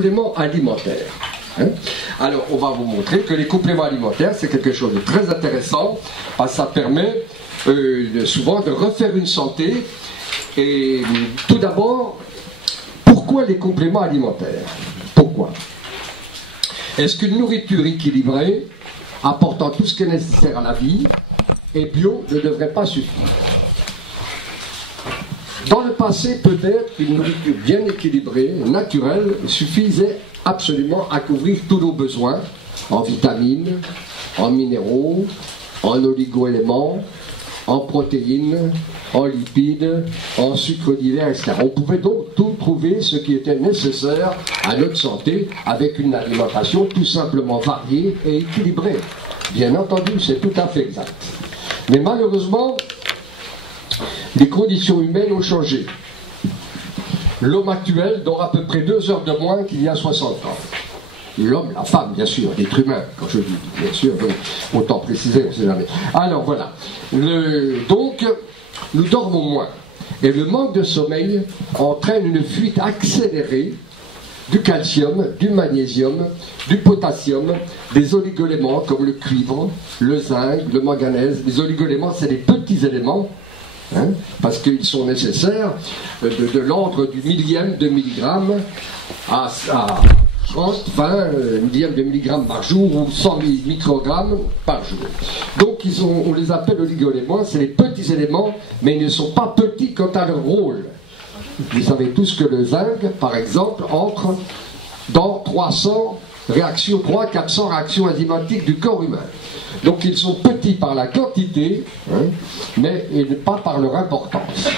Compléments alimentaires. Alors, on va vous montrer que les compléments alimentaires, c'est quelque chose de très intéressant, parce que ça permet souvent de refaire une santé. Et tout d'abord, pourquoi les compléments alimentaires? Pourquoi? Est-ce qu'une nourriture équilibrée, apportant tout ce qui est nécessaire à la vie, et bio, ne devrait pas suffire? Dans le passé, peut-être qu'une nourriture bien équilibrée, naturelle, suffisait absolument à couvrir tous nos besoins en vitamines, en minéraux, en oligo-éléments, en protéines, en lipides, en sucres divers, etc. On pouvait donc tout trouver ce qui était nécessaire à notre santé avec une alimentation tout simplement variée et équilibrée. Bien entendu, c'est tout à fait exact. Mais malheureusement, les conditions humaines ont changé. L'homme actuel dort à peu près 2 heures de moins qu'il y a 60 ans. L'homme, la femme, bien sûr, l'être humain, quand je dis, bien sûr, donc, autant préciser, on ne sait jamais. Alors voilà. Donc, nous dormons moins. Et le manque de sommeil entraîne une fuite accélérée du calcium, du magnésium, du potassium, des oligoéléments comme le cuivre, le zinc, le manganèse. Les oligoéléments, c'est des petits éléments, parce qu'ils sont nécessaires de l'ordre du millième de milligramme à 30, 20 millièmes de milligrammes par jour ou 100 microgrammes par jour. Donc on les appelle oligoéléments, c'est les petits éléments, mais ils ne sont pas petits quant à leur rôle. Vous savez tous que le zinc, par exemple, entre dans 300 réactions, 300-400 réactions enzymatiques du corps humain. Donc ils sont petits par la quantité, mais pas par leur importance.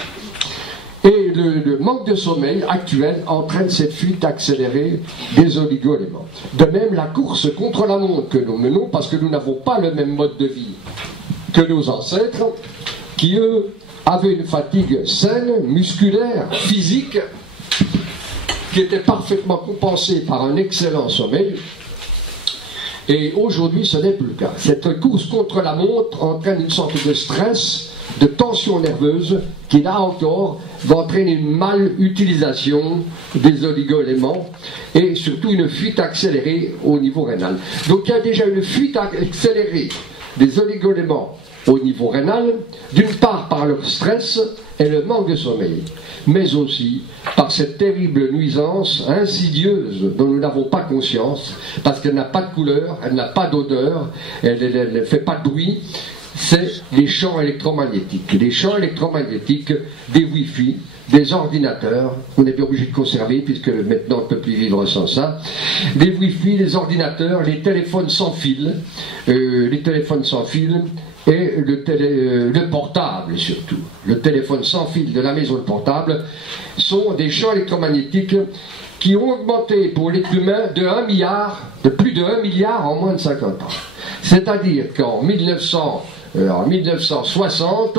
Et le manque de sommeil actuel entraîne cette fuite accélérée des oligo-éléments. De même, la course contre la montre que nous menons, parce que nous n'avons pas le même mode de vie que nos ancêtres, qui eux avaient une fatigue saine, musculaire, physique, qui était parfaitement compensée par un excellent sommeil. Et aujourd'hui, ce n'est plus le cas. Cette course contre la montre entraîne une sorte de stress, de tension nerveuse, qui là encore va entraîner une mal-utilisation des oligo-éléments et surtout une fuite accélérée au niveau rénal. Donc il y a déjà une fuite accélérée des oligo-éléments au niveau rénal, d'une part par leur stress et le manque de sommeil, mais aussi par cette terrible nuisance insidieuse dont nous n'avons pas conscience, parce qu'elle n'a pas de couleur, elle n'a pas d'odeur, elle ne fait pas de bruit, c'est les champs électromagnétiques. Les champs électromagnétiques des Wi-Fi, des ordinateurs, on est bien obligé de conserver puisque maintenant on ne peut plus vivre sans ça, des Wi-Fi, les ordinateurs, les téléphones sans fil, et le portable surtout. Le téléphone sans fil de la maison, le portable, sont des champs électromagnétiques qui ont augmenté pour l'être humain de plus de 1 milliard en moins de 50 ans. C'est-à-dire qu'en 1960,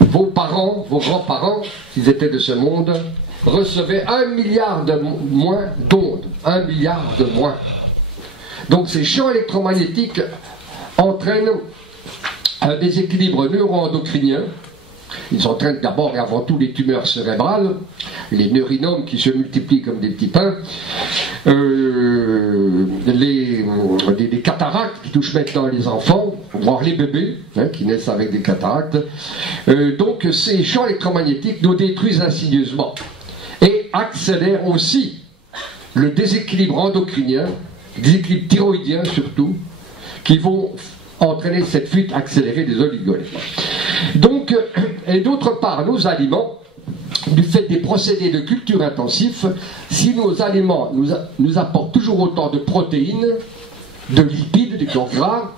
vos parents, vos grands-parents, s'ils étaient de ce monde, recevaient 1 milliard de moins d'ondes. 1 milliard de moins. Donc ces champs électromagnétiques entraînent un déséquilibre neuro-endocrinien. Ils entraînent d'abord et avant tout les tumeurs cérébrales, les neurinomes qui se multiplient comme des petits pains, les cataractes qui touchent maintenant les enfants, voire les bébés qui naissent avec des cataractes. Donc ces champs électromagnétiques nous détruisent insidieusement et accélèrent aussi le déséquilibre endocrinien, déséquilibre thyroïdien surtout, qui vont entraîner cette fuite accélérée des oligo-éléments. Donc, et d'autre part, nos aliments, du fait des procédés de culture intensifs, si nos aliments nous apportent toujours autant de protéines, de lipides, des corps gras,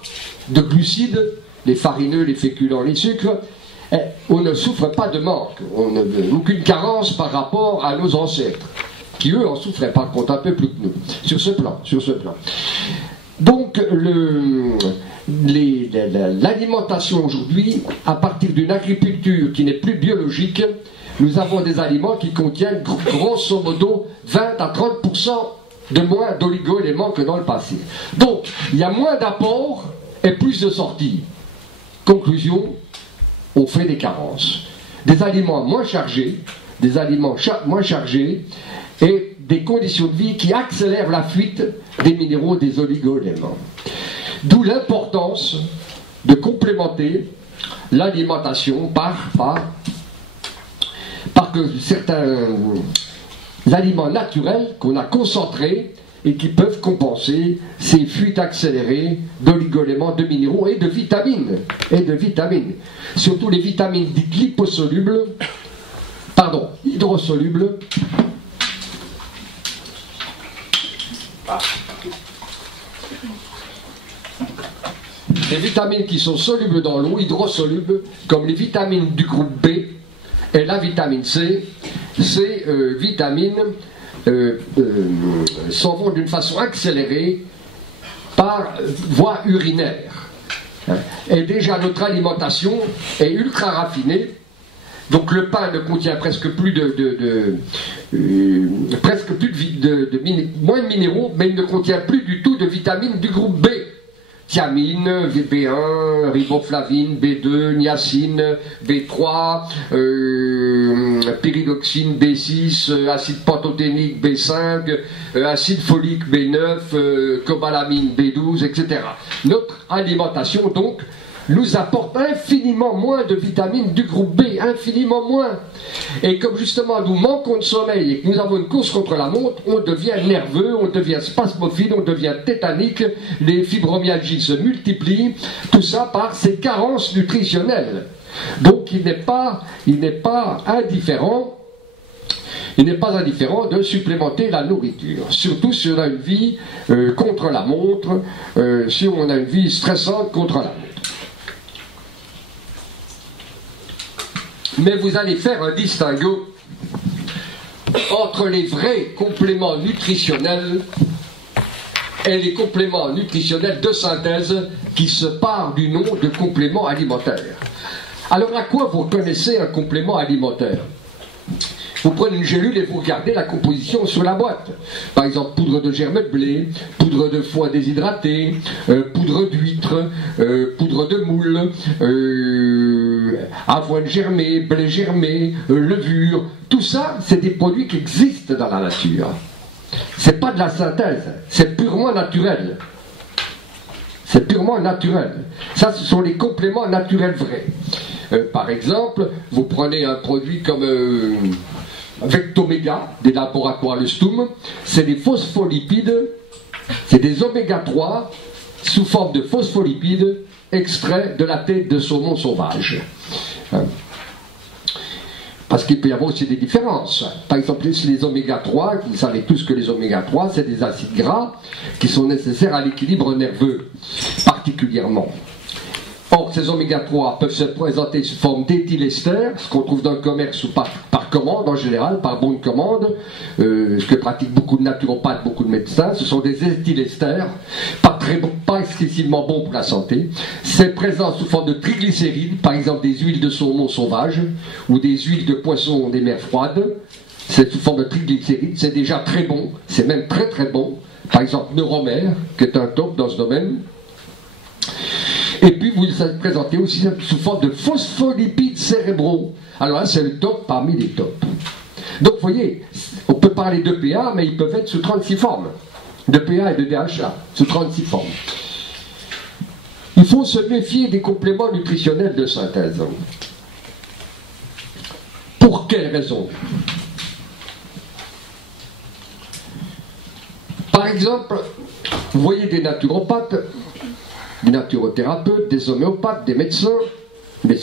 de glucides, les farineux, les féculents, les sucres, on ne souffre pas de manque, on n'a aucune carence par rapport à nos ancêtres, qui eux en souffraient par contre un peu plus que nous, sur ce plan. Donc, l'alimentation aujourd'hui, à partir d'une agriculture qui n'est plus biologique, nous avons des aliments qui contiennent grosso modo 20 à 30% de moins d'oligo-éléments que dans le passé. Donc, il y a moins d'apports et plus de sorties. Conclusion, on fait des carences. Des aliments moins chargés, et des conditions de vie qui accélèrent la fuite des minéraux des oligo-éléments. D'où l'importance de complémenter l'alimentation par certains aliments naturels qu'on a concentrés et qui peuvent compenser ces fuites accélérées d'oligo-éléments, de minéraux et de vitamines. Surtout les vitamines dites hydrosolubles. Les vitamines qui sont solubles dans l'eau, hydrosolubles, comme les vitamines du groupe B et la vitamine C, ces vitamines s'en vont d'une façon accélérée par voie urinaire. Et déjà notre alimentation est ultra raffinée. Donc le pain ne contient presque plus moins de minéraux, mais il ne contient plus du tout de vitamines du groupe B. Thiamine, B1, riboflavine, B2, niacine, B3, pyridoxine, B6, acide pantothénique, B5, acide folique, B9, cobalamine, B12, etc. Notre alimentation, donc, nous apporte infiniment moins de vitamines du groupe B, infiniment moins. Et comme justement nous manquons de sommeil et que nous avons une course contre la montre, on devient nerveux, on devient spasmophile, on devient tétanique, les fibromyalgies se multiplient, tout ça par ces carences nutritionnelles. Donc il n'est pas indifférent de supplémenter la nourriture, surtout si on a une vie contre la montre, si on a une vie stressante contre la montre. Mais vous allez faire un distinguo entre les vrais compléments nutritionnels et les compléments nutritionnels de synthèse qui se partent du nom de compléments alimentaires. Alors à quoi vous reconnaissez un complément alimentaire ? Vous prenez une gélule et vous regardez la composition sur la boîte. Par exemple, poudre de germe de blé, poudre de foie déshydraté, poudre d'huître, poudre de moule, avoine germée, blé germé, levure. Tout ça, c'est des produits qui existent dans la nature. C'est pas de la synthèse, c'est purement naturel. C'est purement naturel. Ça, ce sont les compléments naturels vrais. Par exemple, vous prenez un produit comme Vectoméga, des laboratoires Le Stoum, c'est des phospholipides, c'est des oméga 3 sous forme de phospholipides extraits de la tête de saumon sauvage. Parce qu'il peut y avoir aussi des différences. Par exemple, les oméga 3, vous savez tous que les oméga 3, c'est des acides gras qui sont nécessaires à l'équilibre nerveux, particulièrement. Or, ces oméga 3 peuvent se présenter sous forme d'éthylester, ce qu'on trouve dans le commerce ou par commande en général, par bon de commande, ce que pratiquent beaucoup de naturopathes, beaucoup de médecins. Ce sont des éthylesters, pas excessivement bons pour la santé. C'est présent sous forme de triglycérides, par exemple des huiles de saumon sauvage ou des huiles de poisson des mers froides. C'est sous forme de triglycérides, c'est déjà très bon, c'est même très très bon. Par exemple, Neuromer, qui est un top dans ce domaine. Et puis vous le présentez aussi sous forme de phospholipides cérébraux. Alors là, c'est le top parmi les tops. Donc vous voyez, on peut parler d'EPA, mais ils peuvent être sous 36 formes. D'EPA et de DHA, sous 36 formes. Il faut se méfier des compléments nutritionnels de synthèse. Pour quelles raisons ? Par exemple, vous voyez des naturopathes, des naturothérapeutes, des homéopathes, des médecins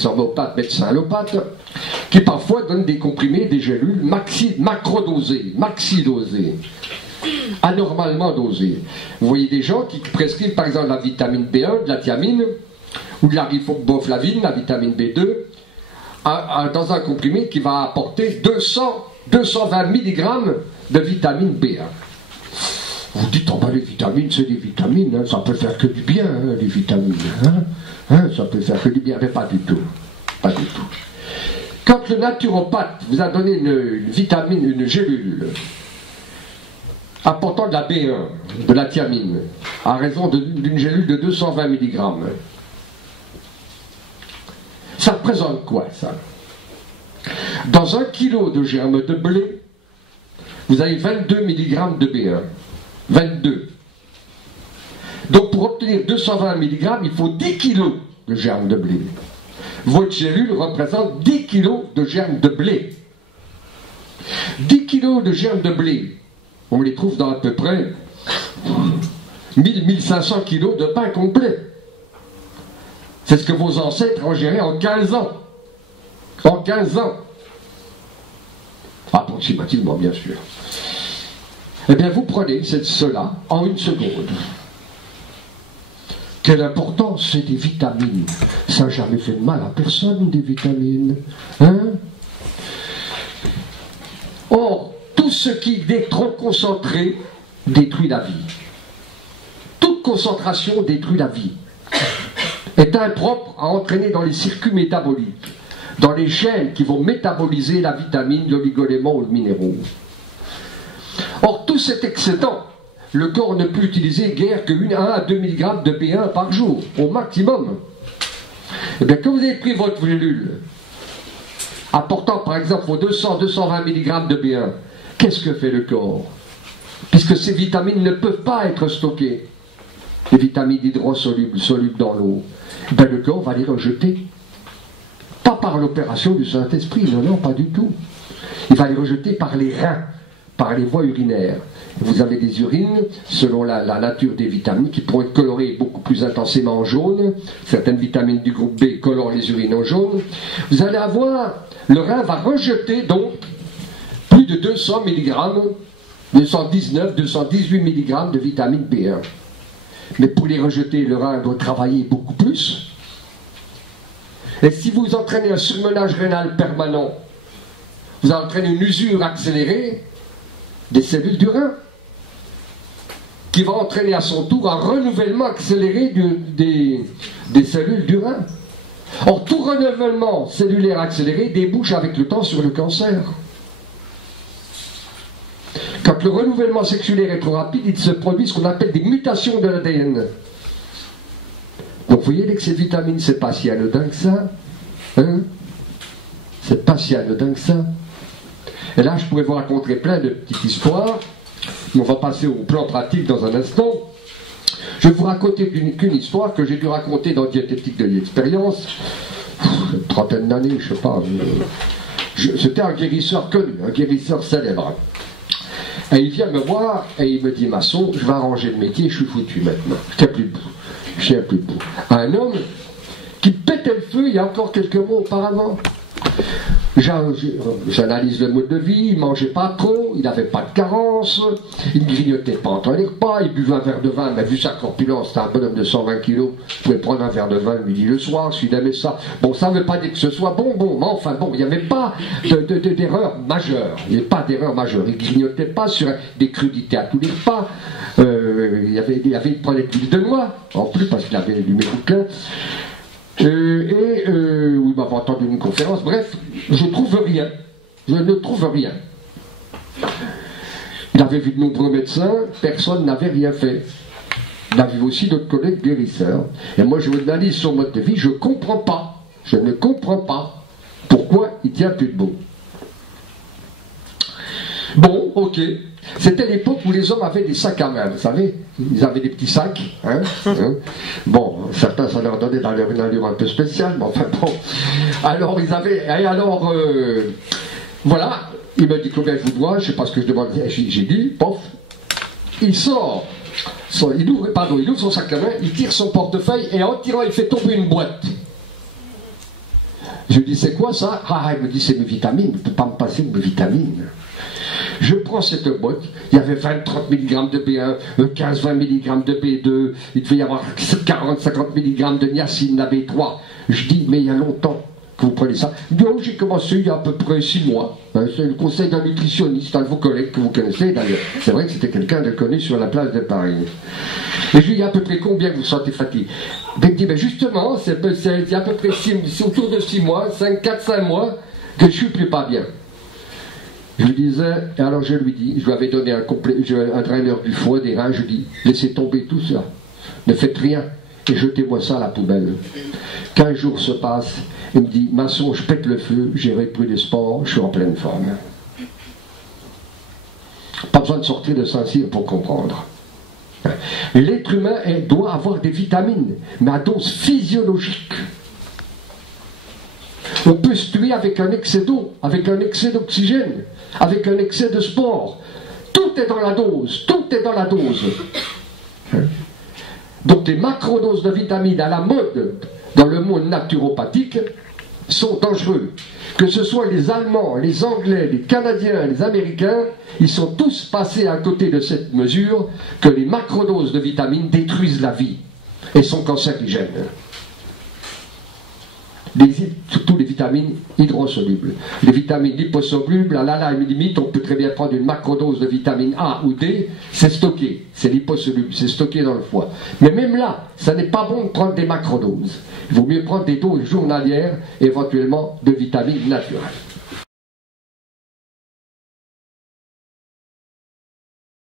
homéopathes, médecins allopathes, qui parfois donnent des comprimés, des gélules macrodosées, maxidosées, anormalement dosées. Vous voyez des gens qui prescrivent par exemple la vitamine B1, de la thiamine, ou de la riboflavine, la vitamine B2, dans un comprimé qui va apporter 220 mg de vitamine B1. Vous dites, oh ben les vitamines, c'est des vitamines, hein, ça peut faire que du bien, hein, les vitamines. Ça peut faire que du bien, mais pas du tout. Pas du tout. Quand le naturopathe vous a donné une vitamine, une gélule, apportant de la B1, de la thiamine, à raison d'une gélule de 220 mg, ça représente quoi, ça ? Dans 1 kilo de germe de blé, vous avez 22 mg de B1. 22. Donc pour obtenir 220 mg, il faut 10 kg de germes de blé. Votre cellule représente 10 kg de germes de blé. 10 kg de germes de blé, on les trouve dans à peu près 1000-1500 kg de pain complet. C'est ce que vos ancêtres ont géré en 15 ans. En 15 ans. Approximativement, bien sûr. Eh bien, vous prenez cela en une seconde. Quelle importance, c'est des vitamines. Ça n'a jamais fait de mal à personne, des vitamines. Hein? Or, tout ce qui est trop concentré détruit la vie. Toute concentration détruit la vie. Est impropre à entraîner dans les circuits métaboliques, dans les chaînes qui vont métaboliser la vitamine, l'oligoélément ou le minéraux. Or, tout cet excédent, le corps ne peut utiliser guère que 1 à 2 mg de B1 par jour, au maximum. Et bien, quand vous avez pris votre pilule, apportant par exemple vos 200-220 mg de B1, qu'est-ce que fait le corps? Puisque ces vitamines ne peuvent pas être stockées, les vitamines hydrosolubles, solubles dans l'eau, ben le corps va les rejeter. Pas par l'opération du Saint-Esprit, non, non, pas du tout. Il va les rejeter par les reins, par les voies urinaires. Vous avez des urines, selon la nature des vitamines, qui pourront être colorées beaucoup plus intensément en jaune. Certaines vitamines du groupe B colorent les urines en jaune. Vous allez avoir, le rein va rejeter donc plus de 200 mg, 219, 218 mg de vitamine B1. Mais pour les rejeter, le rein doit travailler beaucoup plus. Et si vous entraînez un surmenage rénal permanent, vous entraînez une usure accélérée des cellules du rein, qui va entraîner à son tour un renouvellement accéléré des cellules du rein. Or, tout renouvellement cellulaire accéléré débouche avec le temps sur le cancer. Quand le renouvellement sexuel est trop rapide, il se produit ce qu'on appelle des mutations de l'ADN. Donc vous voyez que ces vitamines, c'est pas si anodin que ça. Hein? C'est pas si anodin que ça. Et là, je pourrais vous raconter plein de petites histoires, mais on va passer au plan pratique dans un instant. Je vais vous raconter qu'une histoire que j'ai dû raconter dans Diététique de l'expérience, une trentaine d'années, je sais pas. C'était un guérisseur connu, un guérisseur célèbre. Et il vient me voir et il me dit, maçon, je vais arranger le métier, je suis foutu maintenant. Je tiens plus debout. Je tiens plus debout. Un homme qui pétait le feu il y a encore quelques mois auparavant. J'analyse le mode de vie, il ne mangeait pas trop, il n'avait pas de carence, il ne grignotait pas entre les repas, il buvait un verre de vin, mais vu sa corpulence, c'était un bonhomme de 120 kilos, il pouvait prendre un verre de vin le midi le soir, s'il aimait ça. Bon, ça ne veut pas dire que ce soit bon, mais enfin bon, il n'y avait pas d'erreur majeure, il n'y avait pas d'erreur majeure, il ne grignotait pas sur des crudités à tous les repas, il prenait de l'huile de noix, en plus parce qu'il avait du médicament. Il m'avait entendu une conférence, bref, je ne trouve rien. Je ne trouve rien. Il avait vu de nombreux médecins, personne n'avait rien fait. Il avait vu aussi d'autres collègues guérisseurs. Et moi, je vous analyse son mode de vie, je ne comprends pas. Je ne comprends pas pourquoi il tient plus debout. Bon, ok. C'était l'époque où les hommes avaient des sacs à main, vous savez. Ils avaient des petits sacs. Bon, certains, ça leur donnait une allure un peu spéciale, mais enfin bon. Alors, ils avaient... Et alors, voilà, il me dit combien je vous dois, je ne sais pas ce que je demande. J'ai dit, pof, il sort. Il ouvre son sac à main, il tire son portefeuille, et en tirant, il fait tomber une boîte. Je lui dis, c'est quoi ça? Ah, il me dit, c'est mes vitamines, il ne peut pas me passer de mes vitamines. Je prends cette boîte, il y avait 20-30 mg de B1, 15-20 mg de B2, il devait y avoir 40-50 mg de niacine, la B3. Je dis, mais il y a longtemps que vous prenez ça. Donc j'ai commencé il y a à peu près 6 mois. C'est le conseil d'un nutritionniste, un de vos collègues que vous connaissez d'ailleurs. C'est vrai que c'était quelqu'un de connu sur la place de Paris. Et je lui dis, à peu près combien vous sentez fatigué? Il me dit, ben justement, c'est à peu près autour de 6 mois, 4-5 mois, que je suis plus pas bien. Je lui disais, et alors je lui dis, je lui avais donné un draineur du foie, des reins, je lui dis, laissez tomber tout ça, ne faites rien, et jetez-moi ça à la poubelle. 15 jours se passent, il me dit, maçon, je pète le feu, j'ai repris le sport, je suis en pleine forme. Pas besoin de sortir de Saint-Cyr pour comprendre. L'être humain doit avoir des vitamines, mais à dose physiologique. On peut se tuer avec un excès d'eau, avec un excès d'oxygène, avec un excès de sport. Tout est dans la dose, tout est dans la dose. Donc les macrodoses de vitamines à la mode dans le monde naturopathique sont dangereux. Que ce soit les Allemands, les Anglais, les Canadiens, les Américains, ils sont tous passés à côté de cette mesure que les macrodoses de vitamines détruisent la vie et sont cancérigènes. Surtout les vitamines hydrosolubles. Les vitamines liposolubles, à la limite, on peut très bien prendre une macrodose de vitamine A ou D, c'est stocké, c'est liposoluble, c'est stocké dans le foie. Mais même là, ça n'est pas bon de prendre des macrodoses. Il vaut mieux prendre des doses journalières, éventuellement de vitamines naturelles.